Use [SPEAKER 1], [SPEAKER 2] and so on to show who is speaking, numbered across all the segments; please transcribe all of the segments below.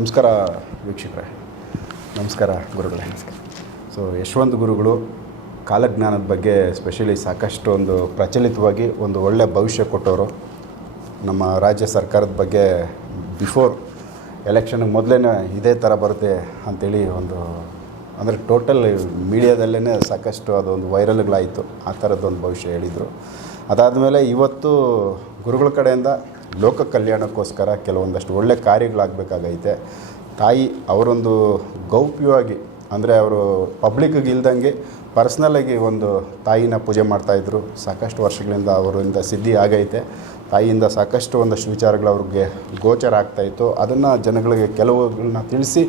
[SPEAKER 1] ನಮಸ್ಕಾರ ವೀಕ್ಷಕರೇ. ನಮಸ್ಕಾರ ಗುರುಗಳೇ. ಸೊ ಯಶವಂತ್ ಗುರುಗಳು ಕಾಲಜ್ಞಾನದ ಬಗ್ಗೆ ಸ್ಪೆಷಲಿ ಸಾಕಷ್ಟು ಒಂದು ಪ್ರಚಲಿತವಾಗಿ ಒಂದು ಒಳ್ಳೆಯ ಭವಿಷ್ಯ ಕೊಟ್ಟವರು. ನಮ್ಮ ರಾಜ್ಯ ಸರ್ಕಾರದ ಬಗ್ಗೆ ಬಿಫೋರ್ ಎಲೆಕ್ಷನ್ಗೆ ಮೊದಲೇ ಇದೇ ಥರ ಬರುತ್ತೆ ಅಂಥೇಳಿ ಒಂದು, ಅಂದರೆ ಟೋಟಲ್ ಮೀಡಿಯಾದಲ್ಲೇ ಸಾಕಷ್ಟು ಅದೊಂದು ವೈರಲ್ಗಳಾಯಿತು ಆ ಥರದ್ದೊಂದು ಭವಿಷ್ಯ ಹೇಳಿದರು. ಅದಾದಮೇಲೆ ಇವತ್ತು ಗುರುಗಳ ಕಡೆಯಿಂದ ಲೋಕ ಕಲ್ಯಾಣಕ್ಕೋಸ್ಕರ ಕೆಲವೊಂದಷ್ಟು ಒಳ್ಳೆ ಕಾರ್ಯಗಳಾಗಬೇಕಾಗೈತೆ. ತಾಯಿ ಅವರೊಂದು ಗೌಪ್ಯವಾಗಿ, ಅಂದರೆ ಅವರು ಪಬ್ಲಿಕ್ಗೆ ಇಲ್ದಂಗೆ ಪರ್ಸ್ನಲಾಗಿ ಒಂದು ತಾಯಿನ ಪೂಜೆ ಮಾಡ್ತಾಯಿದ್ರು ಸಾಕಷ್ಟು ವರ್ಷಗಳಿಂದ ಅವರಿಂದ ಸಿದ್ಧಿ ಆಗೈತೆ. ತಾಯಿಯಿಂದ ಸಾಕಷ್ಟು ಒಂದಷ್ಟು ವಿಚಾರಗಳು ಅವ್ರಿಗೆ ಗೋಚರ ಆಗ್ತಾಯಿತ್ತು ಅದನ್ನು ಜನಗಳಿಗೆ ಕೆಲವುಗಳನ್ನ ತಿಳಿಸಿ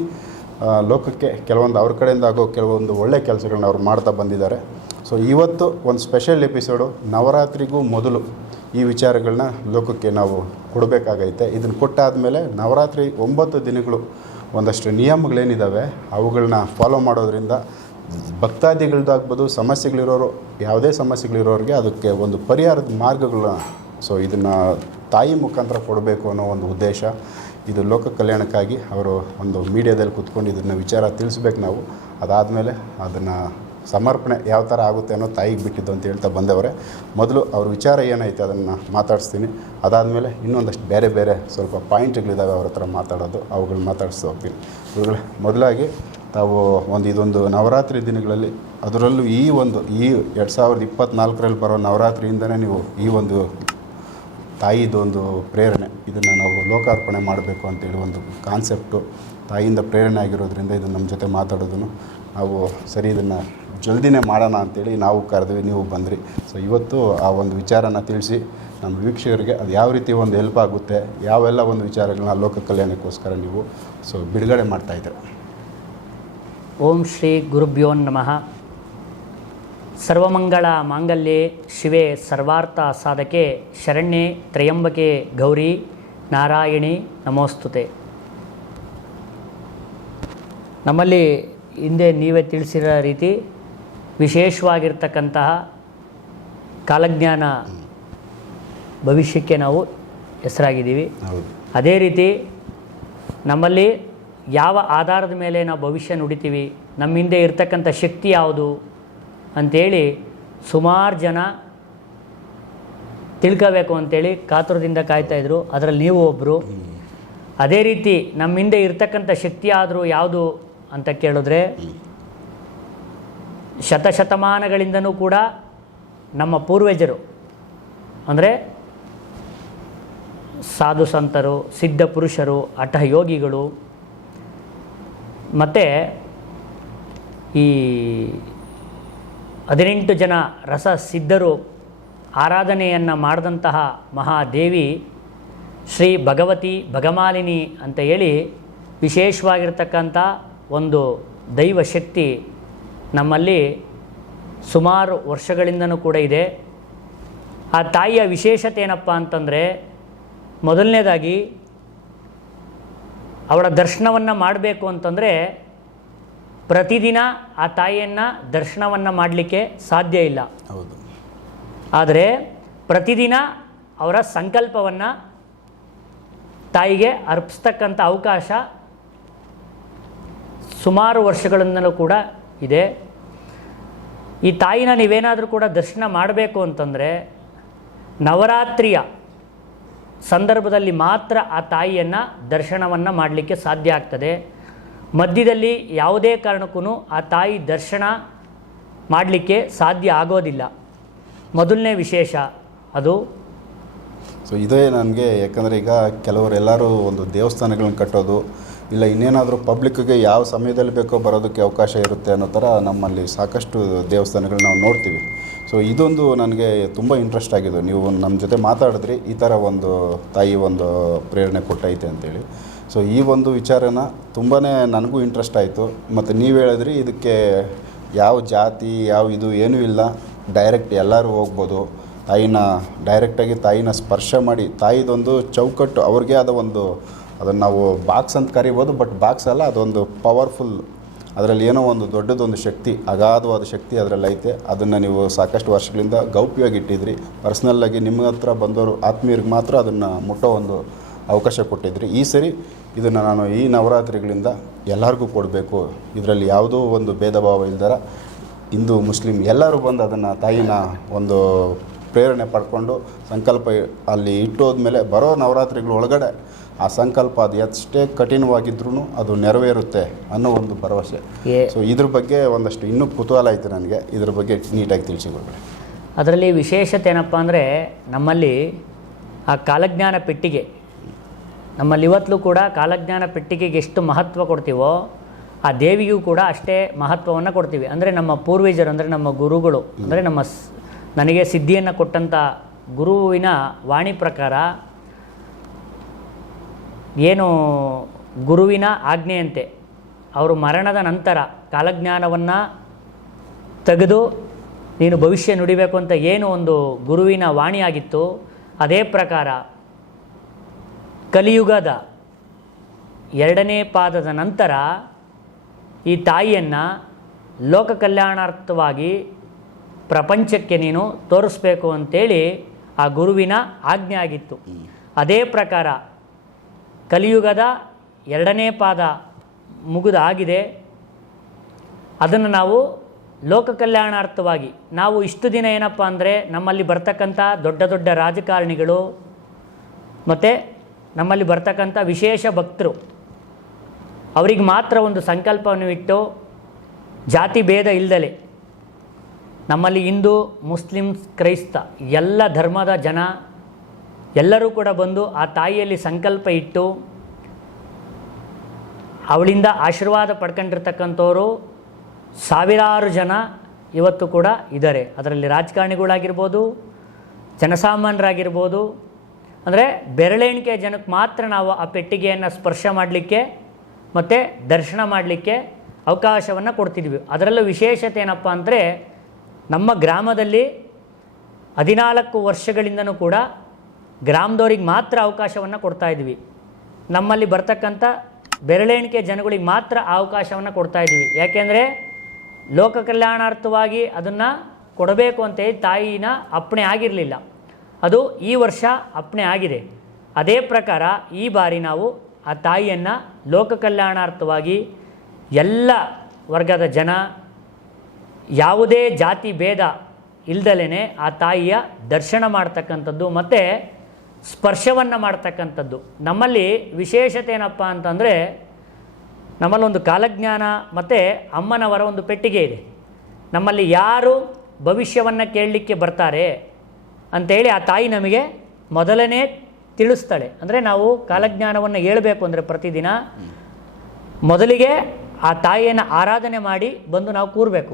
[SPEAKER 1] ಲೋಕಕ್ಕೆ, ಕೆಲವೊಂದು ಅವ್ರ ಕಡೆಯಿಂದ ಆಗೋ ಕೆಲವೊಂದು ಒಳ್ಳೆ ಕೆಲಸಗಳನ್ನ ಅವ್ರು ಮಾಡ್ತಾ ಬಂದಿದ್ದಾರೆ. ಸೊ ಇವತ್ತು ಒಂದು ಸ್ಪೆಷಲ್ ಎಪಿಸೋಡು ನವರಾತ್ರಿಗೂ ಮೊದಲು ಈ ವಿಚಾರಗಳನ್ನ ಲೋಕಕ್ಕೆ ನಾವು ಕೊಡಬೇಕಾಗೈತೆ. ಇದನ್ನು ಕೊಟ್ಟಾದಮೇಲೆ ನವರಾತ್ರಿ ಒಂಬತ್ತು ದಿನಗಳು ಒಂದಷ್ಟು ನಿಯಮಗಳೇನಿದ್ದಾವೆ ಅವುಗಳನ್ನ ಫಾಲೋ ಮಾಡೋದ್ರಿಂದ ಭಕ್ತಾದಿಗಳದ್ದಾಗ್ಬೋದು ಸಮಸ್ಯೆಗಳಿರೋರು, ಯಾವುದೇ ಸಮಸ್ಯೆಗಳಿರೋರಿಗೆ ಅದಕ್ಕೆ ಒಂದು ಪರಿಹಾರದ ಮಾರ್ಗಗಳನ್ನ ಸೊ ಇದನ್ನು ತಾಯಿ ಮುಖಾಂತರ ಕೊಡಬೇಕು ಅನ್ನೋ ಒಂದು ಉದ್ದೇಶ ಇದು ಲೋಕ ಕಲ್ಯಾಣಕ್ಕಾಗಿ ಅವರು ಒಂದು ಮೀಡಿಯಾದಲ್ಲಿ ಕೂತ್ಕೊಂಡು ಇದನ್ನು ವಿಚಾರ ತಿಳಿಸ್ಬೇಕು ನಾವು. ಅದಾದಮೇಲೆ ಅದನ್ನು ಸಮರ್ಪಣೆ ಯಾವ ಥರ ಆಗುತ್ತೆ ಅನ್ನೋ ತಾಯಿಗೆ ಬಿಟ್ಟಿದ್ದು ಅಂತ ಹೇಳ್ತಾ ಬಂದವರೇ, ಮೊದಲು ಅವ್ರ ವಿಚಾರ ಏನೈತೆ ಅದನ್ನು ಮಾತಾಡಿಸ್ತೀನಿ. ಅದಾದಮೇಲೆ ಇನ್ನೊಂದಷ್ಟು ಬೇರೆ ಬೇರೆ ಸ್ವಲ್ಪ ಪಾಯಿಂಟ್ಗಳಿದ್ದಾವೆ ಅವ್ರ ಹತ್ರ ಮಾತಾಡೋದು ಅವುಗಳನ್ನ ಮಾತಾಡಿಸ್ತಾ ಹೋಗ್ತೀನಿ ಇವುಗಳ ಮೊದಲಾಗಿ ತಾವು ಒಂದು ಇದೊಂದು ನವರಾತ್ರಿ ದಿನಗಳಲ್ಲಿ ಅದರಲ್ಲೂ ಈ ಒಂದು ಈ ಎರಡು ಸಾವಿರದ ಇಪ್ಪತ್ತ್ನಾಲ್ಕರಲ್ಲಿ ಬರೋ ನವರಾತ್ರಿಯಿಂದನೇ ನೀವು ಈ ಒಂದು ತಾಯಿದೊಂದು ಪ್ರೇರಣೆ, ಇದನ್ನು ನಾವು ಲೋಕಾರ್ಪಣೆ ಮಾಡಬೇಕು ಅಂತೇಳಿ ಒಂದು ಕಾನ್ಸೆಪ್ಟು ತಾಯಿಯಿಂದ ಪ್ರೇರಣೆ ಆಗಿರೋದ್ರಿಂದ ಇದು ನಮ್ಮ ಜೊತೆ ಮಾತಾಡೋದನ್ನು ನಾವು ಸರಿ ಇದನ್ನು ಜಲ್ದಿನೇ ಮಾಡೋಣ ಅಂತೇಳಿ ನಾವು ಕರೆದ್ವಿ, ನೀವು ಬಂದ್ರಿ. ಸೊ ಇವತ್ತು ಆ ಒಂದು ವಿಚಾರನ ತಿಳಿಸಿ ನಮ್ಮ ವೀಕ್ಷಕರಿಗೆ ಅದು ಯಾವ ರೀತಿ ಒಂದು ಹೆಲ್ಪ್ ಆಗುತ್ತೆ, ಯಾವೆಲ್ಲ ಒಂದು ವಿಚಾರಗಳನ್ನ ಲೋಕ ಕಲ್ಯಾಣಕ್ಕೋಸ್ಕರ ನೀವು ಸೊ ಬಿಡುಗಡೆ ಮಾಡ್ತಾಯಿದ್ದೀರ
[SPEAKER 2] ಓಂ ಶ್ರೀ ಗುರುಭ್ಯೋ ನಮಃ. ಸರ್ವಮಂಗಳ ಮಾಂಗಲ್ಯೆ ಶಿವೆ ಸರ್ವಾರ್ಥ ಸಾಧಕೆ ಶರಣ್ಯೆ ತ್ರಯಂಬಕೆ ಗೌರಿ ನಾರಾಯಣಿ ನಮೋಸ್ತುತೆ. ನಮ್ಮಲ್ಲಿ ಹಿಂದೆ ನೀವೇ ತಿಳಿಸಿರೋ ರೀತಿ ವಿಶೇಷವಾಗಿರ್ತಕ್ಕಂತಹ ಕಾಲಜ್ಞಾನ ಭವಿಷ್ಯಕ್ಕೆ ನಾವು ಹೆಸರಾಗಿದ್ದೀವಿ. ಅದೇ ರೀತಿ ನಮ್ಮಲ್ಲಿ ಯಾವ ಆಧಾರದ ಮೇಲೆ ನಾವು ಭವಿಷ್ಯ ನುಡಿತೀವಿ ನಮ್ಮ ಹಿಂದೆ ಇರ್ತಕ್ಕಂಥ ಶಕ್ತಿ ಯಾವುದು ಅಂಥೇಳಿ ಸುಮಾರು ಜನ ತಿಳ್ಕೋಬೇಕು ಅಂತೇಳಿ ಕಾತುರದಿಂದ ಕಾಯ್ತಾಯಿದ್ರು ಅದರಲ್ಲಿ ನೀವು ಒಬ್ಬರು ಅದೇ ರೀತಿ ನಮ್ಮ ಹಿಂದೆ ಇರ್ತಕ್ಕಂಥ ಶಕ್ತಿ ಆದರೂ ಯಾವುದು ಅಂತ ಕೇಳಿದ್ರೆ ಶತಶತಮಾನಗಳಿಂದನೂ ಕೂಡ ನಮ್ಮ ಪೂರ್ವಜರು, ಅಂದರೆ ಸಾಧು ಸಂತರು, ಸಿದ್ಧ ಪುರುಷರು ಹಠ ಯೋಗಿಗಳು, ಮತ್ತು ಈ ಹದಿನೆಂಟು ಜನ ರಸ ಸಿದ್ಧರು ಆರಾಧನೆಯನ್ನು ಮಾಡಿದಂತಹ ಮಹಾದೇವಿ ಶ್ರೀ ಭಗವತಿ ಭಗಮಾಲಿನಿ ಅಂತ ಹೇಳಿ ವಿಶೇಷವಾಗಿರ್ತಕ್ಕಂಥ ಒಂದು ದೈವ ಶಕ್ತಿ ನಮ್ಮಲ್ಲಿ ಸುಮಾರು ವರ್ಷಗಳಿಂದನೂ ಕೂಡ ಇದೆ. ಆ ತಾಯಿಯ ವಿಶೇಷತೆ ಏನಪ್ಪ ಅಂತಂದರೆ ಮೊದಲನೇದಾಗಿ ಅವಳ ದರ್ಶನವನ್ನು ಮಾಡಬೇಕು ಅಂತಂದರೆ ಪ್ರತಿದಿನ ಆ ತಾಯಿಯನ್ನು ದರ್ಶನವನ್ನು ಮಾಡಲಿಕ್ಕೆ ಸಾಧ್ಯ ಇಲ್ಲ.
[SPEAKER 1] ಹೌದು.
[SPEAKER 2] ಆದರೆ ಪ್ರತಿದಿನ ಅವರ ಸಂಕಲ್ಪವನ್ನು ತಾಯಿಗೆ ಅರ್ಪಿಸ್ತಕ್ಕಂಥ ಅವಕಾಶ ಸುಮಾರು ವರ್ಷಗಳಿಂದಲೂ ಕೂಡ ಇದೆ. ಈ ತಾಯಿನ ನೀವೇನಾದರೂ ಕೂಡ ದರ್ಶನ ಮಾಡಬೇಕು ಅಂತಂದರೆ ನವರಾತ್ರಿಯ ಸಂದರ್ಭದಲ್ಲಿ ಮಾತ್ರ ಆ ತಾಯಿಯನ್ನು ದರ್ಶನವನ್ನು ಮಾಡಲಿಕ್ಕೆ ಸಾಧ್ಯ ಆಗ್ತದೆ. ಮಧ್ಯದಲ್ಲಿ ಯಾವುದೇ ಕಾರಣಕ್ಕೂ ಆ ತಾಯಿ ದರ್ಶನ ಮಾಡಲಿಕ್ಕೆ ಸಾಧ್ಯ ಆಗೋದಿಲ್ಲ. ಮೊದಲನೇ ವಿಶೇಷ ಅದು.
[SPEAKER 1] ಸೊ ಇದೇ ನನಗೆ ಯಾಕಂದರೆ ಈಗ ಕೆಲವರು ಎಲ್ಲರೂ ಒಂದು ದೇವಸ್ಥಾನಗಳನ್ನ ಕಟ್ಟೋದು ಇಲ್ಲ, ಇನ್ನೇನಾದರೂ ಪಬ್ಲಿಕ್ಗೆ ಯಾವ ಸಮಯದಲ್ಲಿ ಬೇಕೋ ಬರೋದಕ್ಕೆ ಅವಕಾಶ ಇರುತ್ತೆ ಅನ್ನೋ ಥರ ನಮ್ಮಲ್ಲಿ ಸಾಕಷ್ಟು ದೇವಸ್ಥಾನಗಳು ನಾವು ನೋಡ್ತೀವಿ. ಸೊ ಇದೊಂದು ನನಗೆ ತುಂಬ ಇಂಟ್ರೆಸ್ಟ್ ಆಗಿದೆ ನೀವು ನಮ್ಮ ಜೊತೆ ಮಾತಾಡಿದ್ರಿ, ಈ ಥರ ಒಂದು ತಾಯಿ ಒಂದು ಪ್ರೇರಣೆ ಕೊಟ್ಟೈತೆ ಅಂತೇಳಿ. ಸೊ ಈ ಒಂದು ವಿಚಾರನ ತುಂಬಾ ನನಗೂ ಇಂಟ್ರೆಸ್ಟ್ ಆಯಿತು. ಮತ್ತು ನೀವು ಹೇಳಿದ್ರಿ, ಇದಕ್ಕೆ ಯಾವ ಜಾತಿ, ಯಾವ ಇದು ಏನೂ ಇಲ್ಲ. ಡೈರೆಕ್ಟ್ ಎಲ್ಲರೂ ಹೋಗ್ಬೋದು. ತಾಯಿನ ಡೈರೆಕ್ಟಾಗಿ ತಾಯಿನ ಸ್ಪರ್ಶ ಮಾಡಿ, ತಾಯಿದೊಂದು ಚೌಕಟ್ಟು, ಅವ್ರಿಗೆ ಆದ ಒಂದು ಅದನ್ನು ನಾವು ಬಾಕ್ಸ್ ಅಂತ ಕರಿಬೋದು, ಬಟ್ ಬಾಕ್ಸ್ ಅಲ್ಲ, ಅದೊಂದು ಪವರ್ಫುಲ್ ಅದರಲ್ಲಿ ಏನೋ ಒಂದು ದೊಡ್ಡದೊಂದು ಶಕ್ತಿ, ಅಗಾಧವಾದ ಶಕ್ತಿ ಅದರಲ್ಲಿ ಐತೆ. ಅದನ್ನು ನೀವು ಸಾಕಷ್ಟು ವರ್ಷಗಳಿಂದ ಗೌಪ್ಯವಾಗಿ ಇಟ್ಟಿದ್ರಿ. ಪರ್ಸ್ನಲ್ಲಾಗಿ ನಿಮ್ಮ ಹತ್ರ ಬಂದವರು, ಆತ್ಮೀಯರಿಗೆ ಮಾತ್ರ ಅದನ್ನು ಮುಟ್ಟೋ ಒಂದು ಅವಕಾಶ ಕೊಟ್ಟಿದ್ರಿ. ಈ ಸರಿ ಇದನ್ನು ನಾನು ಈ ನವರಾತ್ರಿಗಳಿಂದ ಎಲ್ಲರಿಗೂ ಕೊಡಬೇಕು. ಇದರಲ್ಲಿ ಯಾವುದೋ ಒಂದು ಭೇದ ಭಾವ ಇಲ್ದರ ಹಿಂದೂ, ಮುಸ್ಲಿಂ ಎಲ್ಲರೂ ಬಂದು ಅದನ್ನು ತಾಯಿನ ಒಂದು ಪ್ರೇರಣೆ ಪಡ್ಕೊಂಡು ಸಂಕಲ್ಪ ಅಲ್ಲಿ ಇಟ್ಟೋದ್ಮೇಲೆ ಬರೋ ನವರಾತ್ರಿಗಳ ಒಳಗಡೆ ಆ ಸಂಕಲ್ಪ ಅದು ಎಷ್ಟೇ ಕಠಿಣವಾಗಿದ್ರೂ ಅದು ನೆರವೇರುತ್ತೆ ಅನ್ನೋ ಒಂದು ಭರವಸೆ. ಸೊ ಇದ್ರ ಬಗ್ಗೆ ಒಂದಷ್ಟು ಇನ್ನೂ ಕುತೂಹಲ ಐತೆ ನನಗೆ. ಇದ್ರ ಬಗ್ಗೆ ನೀಟಾಗಿ ತಿಳಿಸಿಕೊಡ್ಬೇಕು
[SPEAKER 2] ಅದರಲ್ಲಿ ವಿಶೇಷತೆ ಏನಪ್ಪ ಅಂದರೆ ನಮ್ಮಲ್ಲಿ ಆ ಕಾಲಜ್ಞಾನ ಪೆಟ್ಟಿಗೆ ನಮ್ಮಲ್ಲಿ ಇವತ್ತಲೂ ಕೂಡ ಕಾಲಜ್ಞಾನ ಪೆಟ್ಟಿಗೆಗೆ ಎಷ್ಟು ಮಹತ್ವ ಕೊಡ್ತೀವೋ ಆ ದೇವಿಗೂ ಕೂಡ ಅಷ್ಟೇ ಮಹತ್ವವನ್ನು ಕೊಡ್ತೀವಿ. ಅಂದರೆ ನಮ್ಮ ಪೂರ್ವಜರು ಅಂದರೆ ನಮ್ಮ ಗುರುಗಳು ಅಂದರೆ ನಮ್ಮ ನನಗೆ ಸಿದ್ಧಿಯನ್ನು ಕೊಟ್ಟಂಥ ಗುರುವಿನ ವಾಣಿ ಪ್ರಕಾರ ಏನು ಗುರುವಿನ ಆಜ್ಞೆಯಂತೆ ಅವರು ಮರಣದ ನಂತರ ಕಾಲಜ್ಞಾನವನ್ನು ತೆಗೆದು ನೀನು ಭವಿಷ್ಯ ನುಡಿಬೇಕು ಅಂತ ಏನು ಒಂದು ಗುರುವಿನ ವಾಣಿಯಾಗಿತ್ತು ಅದೇ ಪ್ರಕಾರ ಕಲಿಯುಗದ ಎರಡನೇ ಪಾದದ ನಂತರ ಈ ತಾಯಿಯನ್ನು ಲೋಕ ಕಲ್ಯಾಣಾರ್ಥವಾಗಿ ಪ್ರಪಂಚಕ್ಕೆ ನೀನು ತೋರಿಸ್ಬೇಕು ಅಂತೇಳಿ ಆ ಗುರುವಿನ ಆಜ್ಞೆ ಆಗಿತ್ತು. ಅದೇ ಪ್ರಕಾರ ಕಲಿಯುಗದ ಎರಡನೇ ಪಾದ ಮುಗಿದು ಆಗಿದೆ ಅದನ್ನು ನಾವು ಲೋಕ ಕಲ್ಯಾಣಾರ್ಥವಾಗಿ ನಾವು ಇಷ್ಟು ದಿನ ಏನಪ್ಪ ಅಂದರೆ ನಮ್ಮಲ್ಲಿ ಬರ್ತಕ್ಕಂಥ ದೊಡ್ಡ ದೊಡ್ಡ ರಾಜಕಾರಣಿಗಳು ಮತ್ತು ನಮ್ಮಲ್ಲಿ ಬರ್ತಕ್ಕಂಥ ವಿಶೇಷ ಭಕ್ತರು, ಅವರಿಗೆ ಮಾತ್ರ ಒಂದು ಸಂಕಲ್ಪವನ್ನು ಇಟ್ಟು ಜಾತಿ ಭೇದ ಇಲ್ಲದಲೆ ನಮ್ಮಲ್ಲಿ ಹಿಂದೂ ಮುಸ್ಲಿಮ್ಸ್ ಕ್ರೈಸ್ತ ಎಲ್ಲ ಧರ್ಮದ ಜನ ಎಲ್ಲರೂ ಕೂಡ ಬಂದು ಆ ತಾಯಿಯಲ್ಲಿ ಸಂಕಲ್ಪ ಇಟ್ಟು ಅವಳಿಂದ ಆಶೀರ್ವಾದ ಪಡ್ಕೊಂಡಿರ್ತಕ್ಕಂಥವರು ಸಾವಿರಾರು ಜನ ಇವತ್ತು ಕೂಡ ಇದ್ದಾರೆ. ಅದರಲ್ಲಿ ರಾಜಕಾರಣಿಗಳಾಗಿರ್ಬೋದು, ಜನಸಾಮಾನ್ಯರಾಗಿರ್ಬೋದು, ಅಂದರೆ ಬೆರಳೆಣಿಕೆ ಜನಕ್ಕೆ ಮಾತ್ರ ನಾವು ಆ ಪೆಟ್ಟಿಗೆಯನ್ನು ಸ್ಪರ್ಶ ಮಾಡಲಿಕ್ಕೆ ಮತ್ತು ದರ್ಶನ ಮಾಡಲಿಕ್ಕೆ ಅವಕಾಶವನ್ನು ಕೊಡ್ತಿದ್ವಿ. ಅದರಲ್ಲೂ ವಿಶೇಷತೆ ಏನಪ್ಪ ಅಂದರೆ ನಮ್ಮ ಗ್ರಾಮದಲ್ಲಿ ಹದಿನಾಲ್ಕು ವರ್ಷಗಳಿಂದನೂ ಕೂಡ ಗ್ರಾಮದವ್ರಿಗೆ ಮಾತ್ರ ಅವಕಾಶವನ್ನು ಕೊಡ್ತಾ ಇದ್ವಿ. ನಮ್ಮಲ್ಲಿ ಬರ್ತಕ್ಕಂಥ ಬೆರಳೆಣಿಕೆ ಜನಗಳಿಗೆ ಮಾತ್ರ ಅವಕಾಶವನ್ನು ಕೊಡ್ತಾ ಇದ್ವಿ. ಯಾಕೆಂದರೆ ಲೋಕ ಕಲ್ಯಾಣಾರ್ಥವಾಗಿ ಅದನ್ನು ಕೊಡಬೇಕು ಅಂತೇಳಿ ತಾಯಿನ ಅಪ್ಪಣೆ ಆಗಿರಲಿಲ್ಲ. ಅದು ಈ ವರ್ಷ ಅಪ್ಪಣೆ ಆಗಿದೆ. ಅದೇ ಪ್ರಕಾರ ಈ ಬಾರಿ ನಾವು ಆ ತಾಯಿಯನ್ನು ಲೋಕ ಕಲ್ಯಾಣಾರ್ಥವಾಗಿ ಎಲ್ಲ ವರ್ಗದ ಜನ, ಯಾವುದೇ ಜಾತಿ, ಭೇದ ಇಲ್ದಲೇ ಆ ತಾಯಿಯ ದರ್ಶನ ಮಾಡ್ತಕ್ಕಂಥದ್ದು ಮತ್ತು ಸ್ಪರ್ಶವನ್ನು ಮಾಡ್ತಕ್ಕಂಥದ್ದು. ನಮ್ಮಲ್ಲಿ ವಿಶೇಷತೆ ಏನಪ್ಪ ಅಂತಂದರೆ, ನಮ್ಮಲ್ಲೊಂದು ಕಾಲಜ್ಞಾನ ಮತ್ತು ಅಮ್ಮನವರ ಒಂದು ಪೆಟ್ಟಿಗೆ ಇದೆ. ನಮ್ಮಲ್ಲಿ ಯಾರು ಭವಿಷ್ಯವನ್ನು ಕೇಳಲಿಕ್ಕೆ ಬರ್ತಾರೆ ಅಂಥೇಳಿ ಆ ತಾಯಿ ನಮಗೆ ಮೊದಲನೇ ತಿಳಿಸ್ತಾಳೆ. ಅಂದರೆ ನಾವು ಕಾಲಜ್ಞಾನವನ್ನು ಹೇಳಬೇಕು ಅಂದರೆ ಪ್ರತಿದಿನ ಮೊದಲಿಗೆ ಆ ತಾಯಿಯನ್ನು ಆರಾಧನೆ ಮಾಡಿ ಬಂದು ನಾವು ಕೂರಬೇಕು.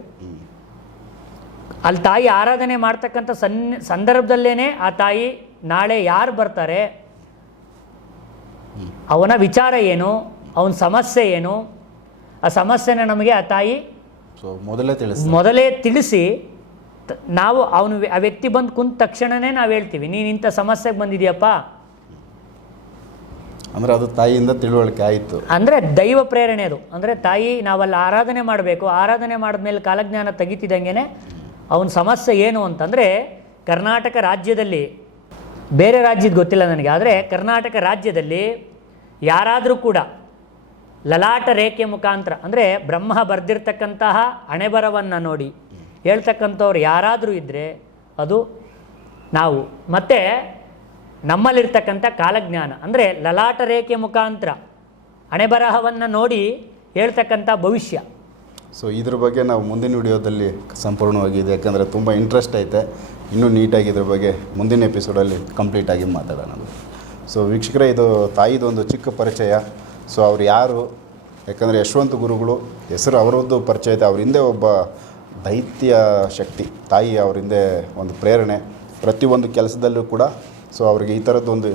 [SPEAKER 2] ಅಲ್ಲಿ ತಾಯಿ ಆರಾಧನೆ ಮಾಡ್ತಕ್ಕಂಥ ಸನ್ ಸಂದರ್ಭದಲ್ಲೇ ಆ ತಾಯಿ ನಾಳೆ ಯಾರು ಬರ್ತಾರೆ? ಅವನ ವಿಚಾರ ಏನು? ಅವನ ಸಮಸ್ಯೆ ಏನು? ಆ ಸಮಸ್ಯೆನ ನಮಗೆ ಆ ತಾಯಿ
[SPEAKER 1] ಮೊದಲೇ ತಿಳಿಸಿ
[SPEAKER 2] ಮೊದಲೇ ತಿಳಿಸಿ ನಾವು ಅವನು ಆ ವ್ಯಕ್ತಿ ಬಂದು ಕುಂತ ತಕ್ಷಣನೇ ನಾವು ಹೇಳ್ತೀವಿ ನೀನು ಇಂಥ ಸಮಸ್ಯೆಗೆ ಬಂದಿದೆಯಪ್ಪ?
[SPEAKER 1] ಅಂದರೆ ಅದು ತಾಯಿಯಿಂದ ತಿಳುವಳಿಕೆ ಆಯಿತು.
[SPEAKER 2] ಅಂದರೆ ದೈವ ಪ್ರೇರಣೆ ಅದು. ಅಂದರೆ ತಾಯಿ ನಾವಲ್ಲಿ ಆರಾಧನೆ ಮಾಡಬೇಕು. ಆರಾಧನೆ ಮಾಡಿದ್ಮೇಲೆ ಕಾಲಜ್ಞಾನ ತೆಗಿತಿದ್ದಂಗೆ ಅವನ ಸಮಸ್ಯೆ ಏನು ಅಂತಂದರೆ ಕರ್ನಾಟಕ ರಾಜ್ಯದಲ್ಲಿ ಬೇರೆ ರಾಜ್ಯದ ಗೊತ್ತಿಲ್ಲ ನನಗೆ. ಆದರೆ ಕರ್ನಾಟಕ ರಾಜ್ಯದಲ್ಲಿ ಯಾರಾದರೂ ಕೂಡ ಲಲಾಟ ರೇಖೆ ಮುಖಾಂತರ, ಅಂದರೆ ಬ್ರಹ್ಮ ಬರೆದಿರ್ತಕ್ಕಂತಹ ಹಣೆಬರವನ್ನು ನೋಡಿ ಹೇಳ್ತಕ್ಕಂಥವ್ರು ಯಾರಾದರೂ ಇದ್ದರೆ ಅದು ನಾವು. ಮತ್ತು ನಮ್ಮಲ್ಲಿರ್ತಕ್ಕಂಥ ಕಾಲಜ್ಞಾನ, ಅಂದರೆ ಲಲಾಟ ರೇಖೆ ಮುಖಾಂತರ ಹಣೆಬರಹವನ್ನು ನೋಡಿ ಹೇಳ್ತಕ್ಕಂಥ ಭವಿಷ್ಯ.
[SPEAKER 1] ಸೊ ಇದ್ರ ಬಗ್ಗೆ ನಾವು ಮುಂದಿನ ವಿಡಿಯೋದಲ್ಲಿ ಸಂಪೂರ್ಣವಾಗಿ ಇದೆ. ಯಾಕಂದರೆ ತುಂಬ ಇಂಟ್ರೆಸ್ಟ್ ಐತೆ. ಇನ್ನೂ ನೀಟಾಗಿ ಇದ್ರ ಬಗ್ಗೆ ಮುಂದಿನ ಎಪಿಸೋಡಲ್ಲಿ ಕಂಪ್ಲೀಟಾಗಿ ಮಾತಾಡೋಣ. ಸೊ ವೀಕ್ಷಕರೇ, ಇದು ತಾಯಿದೊಂದು ಚಿಕ್ಕ ಪರಿಚಯ. ಸೊ ಅವ್ರು ಯಾರು? ಯಾಕಂದರೆ ಯಶವಂತ ಗುರುಗಳು, ಹೆಸರು ಅವರದ್ದು ಪರಿಚಯ ಐತೆ. ಅವ್ರ ಹಿಂದೆ ಒಬ್ಬ ದೈತ್ಯ ಶಕ್ತಿ, ತಾಯಿ ಅವ್ರ ಹಿಂದೆ ಒಂದು ಪ್ರೇರಣೆ. ಪ್ರತಿಯೊಂದು ಕೆಲಸದಲ್ಲೂ ಕೂಡ ಸೊ ಅವ್ರಿಗೆ ಈ ಥರದ್ದೊಂದು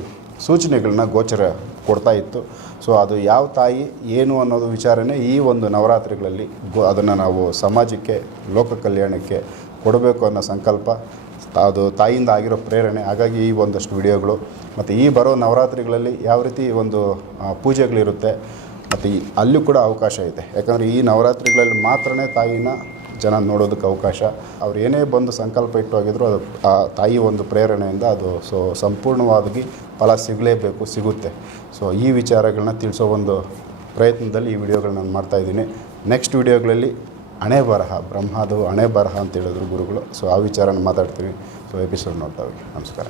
[SPEAKER 1] ಸೂಚನೆಗಳನ್ನ ಗೋಚರ ಕೊಡ್ತಾ ಇತ್ತು. ಸೊ ಅದು ಯಾವ ತಾಯಿ, ಏನು ಅನ್ನೋದು ವಿಚಾರನೇ ಈ ಒಂದು ನವರಾತ್ರಿಗಳಲ್ಲಿ ಅದನ್ನು ನಾವು ಸಮಾಜಕ್ಕೆ, ಲೋಕ ಕಲ್ಯಾಣಕ್ಕೆ ಕೊಡಬೇಕು ಅನ್ನೋ ಸಂಕಲ್ಪ, ಅದು ತಾಯಿಯಿಂದ ಆಗಿರೋ ಪ್ರೇರಣೆ. ಹಾಗಾಗಿ ಈ ಒಂದಷ್ಟು ವಿಡಿಯೋಗಳು, ಮತ್ತು ಈ ಬರೋ ನವರಾತ್ರಿಗಳಲ್ಲಿ ಯಾವ ರೀತಿ ಒಂದು ಪೂಜೆಗಳಿರುತ್ತೆ, ಮತ್ತು ಈ ಅಲ್ಲೂ ಕೂಡ ಅವಕಾಶ ಇದೆ ಯಾಕಂದರೆ ಈ ನವರಾತ್ರಿಗಳಲ್ಲಿ ಮಾತ್ರನೇ ತಾಯಿನ ಜನ ನೋಡೋದಕ್ಕೆ ಅವಕಾಶ. ಅವ್ರು ಏನೇ ಬಂದು ಸಂಕಲ್ಪ ಇಟ್ಟು ಹೋಗಿದ್ರು ಅದು ಆ ತಾಯಿ ಒಂದು ಪ್ರೇರಣೆಯಿಂದ ಅದು ಸೊ ಸಂಪೂರ್ಣವಾಗಿ ಫಲ ಸಿಗಲೇಬೇಕು, ಸಿಗುತ್ತೆ. ಸೊ ಈ ವಿಚಾರಗಳನ್ನ ತಿಳಿಸೋ ಒಂದು ಪ್ರಯತ್ನದಲ್ಲಿ ಈ ವಿಡಿಯೋಗಳನ್ನ ನಾನು ಮಾಡ್ತಾಯಿದ್ದೀನಿ ನೆಕ್ಸ್ಟ್ ವಿಡಿಯೋಗಳಲ್ಲಿ ಹಣೆ ಬರಹ, ಬ್ರಹ್ಮದು ಹಣೆ ಬರಹ ಅಂತ ಹೇಳಿದ್ರು ಗುರುಗಳು. ಸೊ ಆ ವಿಚಾರನ ಮಾತಾಡ್ತೀವಿ. ಸೊ ಎಪಿಸೋಡ್ ನೋಡ್ತಾ ಹೋಗಿ. ನಮಸ್ಕಾರ.